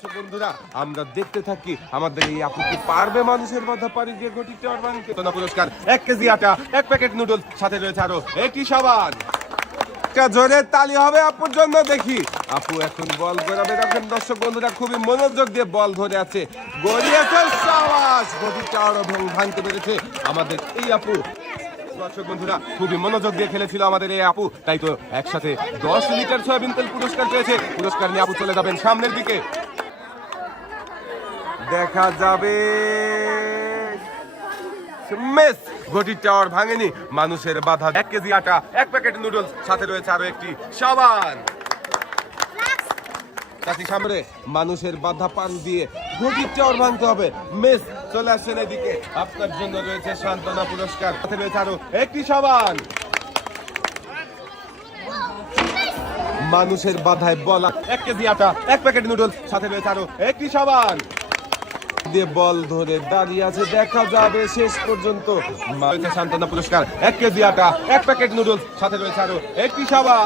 দর্শক বন্ধুরা আমরা দেখতে থাকি আমাদের এই আপু কি পারবে মানুষের বাধা পাড়ি দিয়ে ঘটি টাওয়ার ভাঙতে। পুরস্কার 1 কেজি আটা, 1 প্যাকেট নুডলস, সাথে রয়েছে আরো একটি সাবান। একটা জোরে তালি হবে আপুর জন্য। দেখি আপু এখন বল গড়াবে। দেখেন দর্শক বন্ধুরা খুবই মনোযোগ দিয়ে বল ধরে আছে, গড়িয়েছে, সাবাস, ঘটি টাওয়ার ভাঙতে পেরেছে আমাদের এই আপু। দর্শক বন্ধুরা খুবই মনোযোগ দিয়ে খেলেছিল আমাদের এই আপু, তাই তো একসাথে 10 লিটার সয়াবিন তেল পুরস্কার পেয়েছে। পুরস্কার নিয়ে আপু চলে যাবেন সামনের দিকে। দেখা যাবে মিস, ঘটি টাওয়ার ভাঙেনি, মানুষের বাধা। 1 কেজি আটা, 1 প্যাকেট নুডলস, সাথে রয়েছে আরো একটি সাবান। তাতে সামনে মানুষের বাধা পান দিয়ে ঘটি টাওয়ার ভাঙতে হবে। মিস চলে আসছেন এদিকে, আপনার জন্য রয়েছে সান্ত্বনা পুরস্কার, সাথে রয়েছে আরো একটি সাবান। মানুষের বাধায় বলা 1 কেজি আটা, 1 প্যাকেট নুডলস, সাথে রয়েছে আরো একটি সাবান দিয়ে বল ধরে দাঁড়িয়ে আছে। দেখা যাবে শেষ পর্যন্ত সান্ত্বনা পুরস্কার, 1 কেজি আটা, 1 প্যাকেট নুডলস, সাথে রয়েছে আরো একটি সাবান।